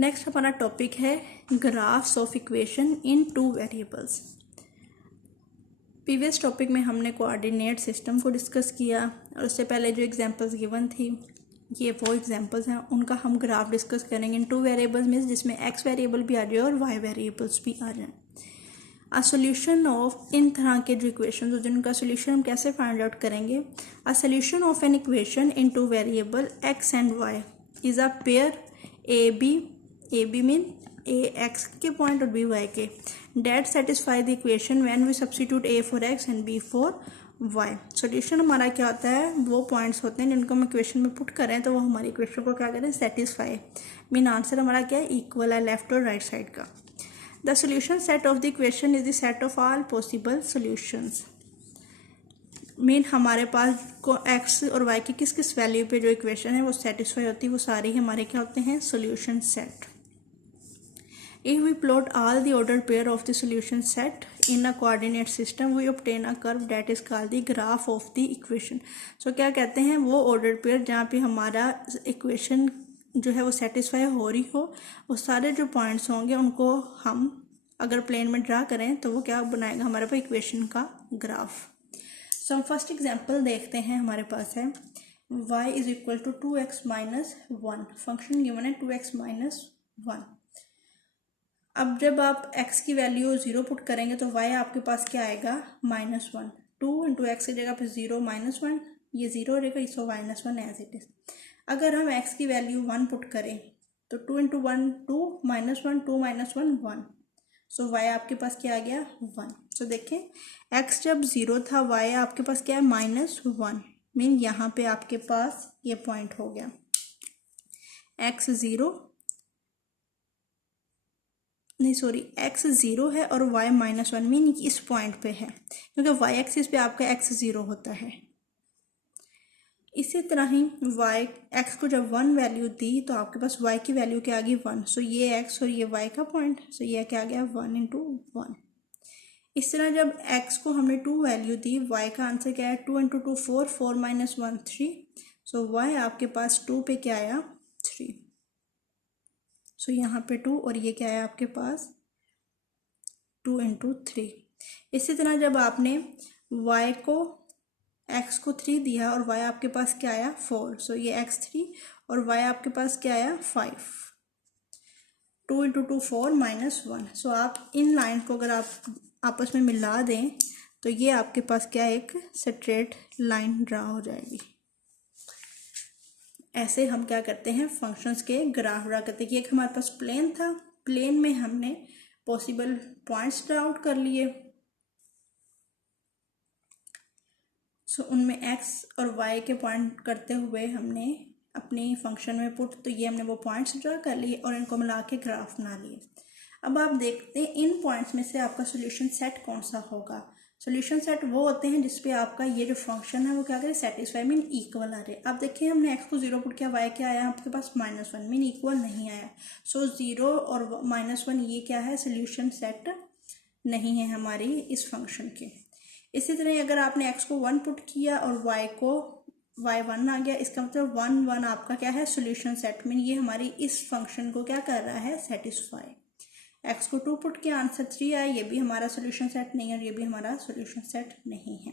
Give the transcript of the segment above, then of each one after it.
Next हमारा topic है graphs of equation in two variables. Previous topic में हमने कोऑर्डिनेट सिस्टम को डिस्कस किया और उससे पहले जो एग्जांपल्स गिवन थी ये वो एग्जांपल्स हैं, उनका हम ग्राफ डिस्कस करेंगे इन टू वेरिएबल्स में, जिसमें एक्स वेरिएबल भी आ जाए और वाई वेरिएबल्स भी आ जाए। अ सोल्यूशन ऑफ इन तरह के जो इक्वेशन होते हैं उनका सोल्यूशन हम कैसे फाइंड आउट करेंगे। A solution of an equation in two variable x and y is a pair a b mean a x के पॉइंट और बी वाई के that satisfy the equation when we substitute a for x and b for y. Solution हमारा क्या होता है, वो points होते हैं जिनको हम इक्वेशन में पुट करें तो वो हमारी इक्वेशन को क्या करें, सेटिस्फाई। मीन आंसर हमारा क्या है, इक्वल है लेफ्ट और राइट साइड का। The solution set of the equation is the set of all possible solutions. Mean हमारे पास को एक्स और वाई की किस किस वैल्यू पे जो इक्वेशन है वो सेटिस्फाई होती है, वो सारे हमारे क्या होते हैं, solution set. If we plot all the ordered pair of the solution set in a coordinate system, we obtain a curve that is called the graph of the equation. So क्या कहते हैं, वो ordered pair जहाँ पे हमारा equation जो है वो satisfy हो रही हो, वो सारे जो points होंगे उनको हम अगर plane में ड्रा करें तो वो क्या बनाएगा, हमारे पास equation का graph। So हम फर्स्ट एग्जाम्पल देखते हैं, हमारे पास है y is equal to 2x minus 1, function given है 2x माइनस 1। अब जब आप x की वैल्यू 0 पुट करेंगे तो y आपके पास क्या आएगा, -1। 2 इंटू एक्स की जगह पे 0 -1, ये 0 रहेगा, सो -1 एज इट इज। अगर हम x की वैल्यू 1 पुट करें तो 2 इंटू 1 2 -1 2 -1 1, सो y आपके पास क्या आ गया, 1। सो देखें x जब 0 था, y आपके पास क्या है, -1। मीन यहाँ पे आपके पास ये पॉइंट हो गया, x 0 नहीं सॉरी x 0 है और y -1, मीन इस पॉइंट पे है, क्योंकि y एक्सिस पे आपका x 0 होता है। इसी तरह ही y x को जब 1 वैल्यू दी तो आपके पास y की वैल्यू क्या आ गई, 1। सो ये x और ये y का पॉइंट, सो ये क्या आ गया, 1 इंटू 1। इस तरह जब x को हमने 2 वैल्यू दी, y का आंसर क्या है, 2 इंटू 2 4, 4 माइनस 1 3, सो y आपके पास 2 पे क्या आया, 3। सो यहाँ पे 2 और ये क्या है आपके पास 2 इंटू 3। इसी तरह जब आपने y को x को 3 दिया और y आपके पास क्या आया, 4, सो ये x 3 और y आपके पास क्या आया, 5। 2 इंटू 2 4 माइनस 1। सो आप इन लाइन को अगर आप आपस में मिला दें तो ये आपके पास क्या, एक स्ट्रेट लाइन ड्रा हो जाएगी। ऐसे हम क्या करते हैं, फंक्शंस के ग्राफ ड्रा करते हैं कि एक हमारे पास प्लेन था, प्लेन में हमने पॉसिबल पॉइंट्स ड्रा आउट कर लिए। सो उनमें x और y के पॉइंट करते हुए हमने अपनी फंक्शन में पुट, तो ये हमने वो पॉइंट्स ड्रा कर लिए और इनको मिला के ग्राफ बना लिए। अब आप देखते हैं इन पॉइंट्स में से आपका सोल्यूशन सेट कौन सा होगा। सोल्यूशन सेट वो होते हैं जिसपे आपका ये जो फंक्शन है वो क्या करे, सेटिस्फाई मीन इक्वल आ रहे। अब देखिए हमने x को 0 पुट किया, y क्या आया आपके पास -1, मीन इक्वल नहीं आया। सो 0 और -1 ये क्या है, सोल्यूशन सेट नहीं है हमारी इस फंक्शन के। इसी तरह अगर आपने x को 1 पुट किया और y को y1 आ गया, इसका मतलब 1 1 आपका क्या है, सोल्यूशन सेट, मीन ये हमारी इस फंक्शन को क्या कर रहा है, सेटिस्फाई। x को 2 पुट किया, आंसर 3 आया, ये भी हमारा सोल्यूशन सेट नहीं है और ये भी हमारा सोल्यूशन सेट नहीं है।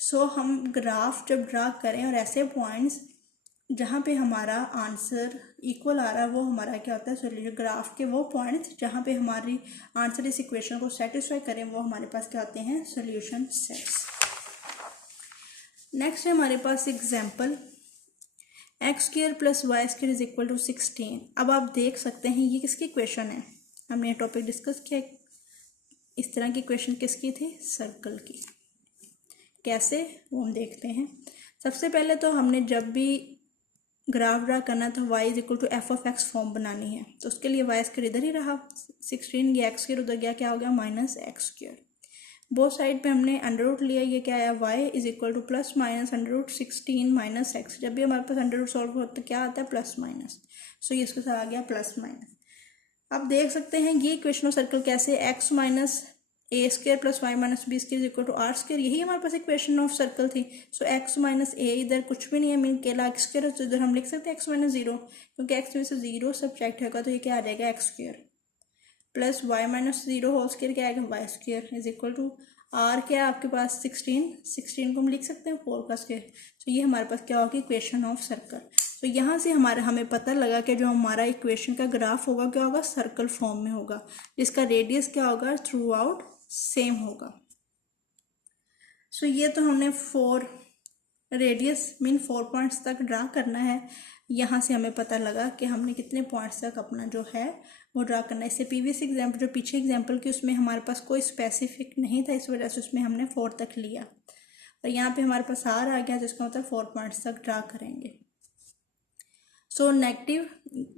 सो हम ग्राफ जब ड्रा करें और ऐसे पॉइंट्स जहाँ पे हमारा आंसर इक्वल आ रहा है वो हमारा क्या होता है, सोल्यूशन। ग्राफ के वो पॉइंट्स जहाँ पे हमारी आंसर इस इक्वेशन को सेटिस्फाई करें वो हमारे पास क्या होते हैं, सोल्यूशन सेट्स। नेक्स्ट है हमारे पास example x² + y² is equal to 16। अब आप देख सकते हैं ये किसकी इक्वेशन है, हमने ये टॉपिक डिस्कस किया। इस तरह की इक्वेशन किसकी थी, सर्कल की। कैसे वो हम देखते हैं। सबसे पहले तो हमने जब भी ग्राफ ड्रा करना तो y is equal to f(x) form बनानी है, तो उसके लिए y² इधर ही रहा, 16 ये x² उधर गया, क्या हो गया, -x²। बोथ साइड पे हमने अंडर रूट लिया, ये क्या आया, y is equal two plus minus √16 - x। जब भी हमारे पास अंडर रूट सॉल्व होता है क्या आता है, प्लस माइनस। सो ये इसके साथ आ गया प्लस माइनस। आप देख सकते हैं ये इक्वेशन ऑफ सर्कल कैसे, x minus a square plus y minus b square is equal to r square, यही हमारे पास इक्वेशन ऑफ सर्कल थी। सो एक्स माइनस ए इधर कुछ भी नहीं है, मीन केला एक्स स्क्र, तो इधर हम लिख सकते हैं एक्स माइनस जीरो, क्योंकि एक्स में से जीरो सब्ट्रैक्ट होगा तो ये क्या आ जाएगा x square, plus y minus zero whole square क्या आएगा y square is equal to r क्या है आपके पास 16 को हम लिख सकते हैं 4 का स्क्र। तो ये हमारे पास क्या होगी इक्वेशन ऑफ सर्कल। तो यहाँ से हमें पता लगा कि जो हमारा इक्वेशन का ग्राफ होगा क्या होगा सर्कल फॉर्म में होगा, जिसका रेडियस क्या होगा थ्रू आउट सेम होगा। सो ये तो हमने 4 रेडियस मीन 4 पॉइंट्स तक ड्रा करना है। यहाँ से हमें पता लगा कि हमने कितने पॉइंट्स तक अपना जो है वो ड्रा करना है। इससे प्रीवियस एग्जाम्पल जो पीछे एग्जाम्पल की उसमें हमारे पास कोई स्पेसिफिक नहीं था, इस वजह से उसमें हमने 4 तक लिया, और यहाँ पे हमारे पास आर आ गया जिसका मतलब 4 पॉइंट्स तक ड्रा करेंगे। सो नेगेटिव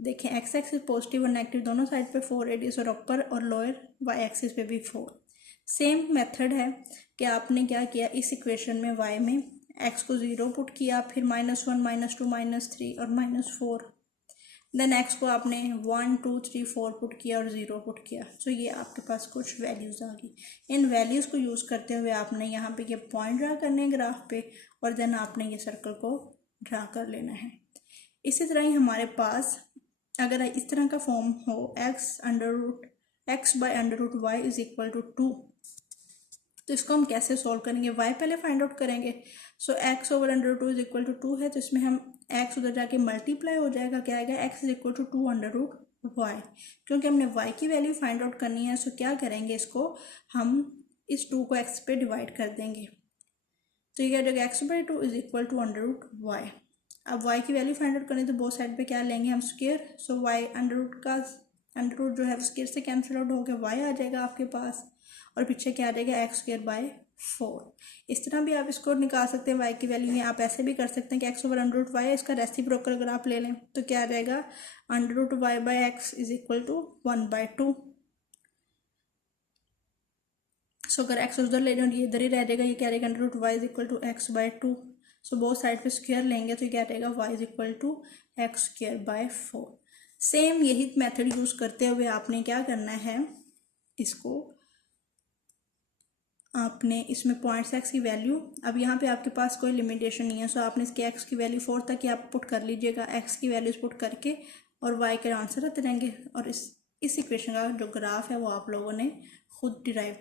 देखें एक्स एक्सिस पॉजिटिव और नेगेटिव दोनों साइड पे 4 रेडियस, और अपर और लोअर वाई एक्सिस पे भी 4। सेम मेथड है कि आपने क्या किया इस इक्वेशन में वाई में एक्स को 0 पुट किया, फिर -1 -2 -3 और -4, देन एक्स को आपने 1 2 3 4 पुट किया और 0 पुट किया। तो ये आपके पास कुछ वैल्यूज़ आ गई। इन वैल्यूज़ को यूज़ करते हुए आपने यहाँ पे ये पॉइंट ड्रा करने हैं ग्राफ पे, और देन आपने ये सर्कल को ड्रा कर लेना है। इसी तरह ही हमारे पास अगर इस तरह का फॉर्म हो x by under root y is equal to 2, तो इसको हम कैसे सॉल्व करेंगे, y पहले फाइंड आउट करेंगे। So x over under 2 is equal to 2 है, तो इसमें हम x उधर जाके मल्टीप्लाई हो जाएगा, क्या आएगा x is equal to 2 under root y. क्योंकि हमने y की वैल्यू फाइंड आउट करनी है, सो क्या करेंगे इसको हम इस 2 को x पे डिवाइड कर देंगे, तो ये क्या जाएगा x by 2 is equal to under root y. अब y की वैल्यू फाइंड आउट करनी तो बोथ साइड पे क्या लेंगे हम square, so y under root जो है स्क्वायर से कैंसिल आउट होकर y आ जाएगा आपके पास, और पीछे क्या आ जाएगा एक्स स्क्वायर बाय 4। इस तरह भी आप इसको निकाल सकते हैं y की वैल्यू है। आप ऐसे भी कर सकते हैं कि x over under root y इसका रेसिप्रोकल अगर आप ले लें तो क्या आ जाएगा under root y by x is equal to 1/2। So अगर x उधर ले जाओ ये इधर ही रह जाएगा, ये क्या रहेगा under root y is equal to x/2। So बहुत साइड पे स्क्वायर लेंगे तो क्या रहेगा y is equal to x square by 4। Same यही मेथड यूज़ करते हुए आपने क्या करना है, इसको आपने इसमें पॉइंट्स एक्स की वैल्यू, अब यहाँ पे आपके पास कोई लिमिटेशन नहीं है, सो आपने इसके एक्स की वैल्यू 4 तक ही आप पुट कर लीजिएगा, एक्स की वैल्यूज पुट करके, और वाई के आंसर आते रहेंगे, और इस इक्वेशन का जो ग्राफ है वो आप लोगों ने खुद डिराइव कर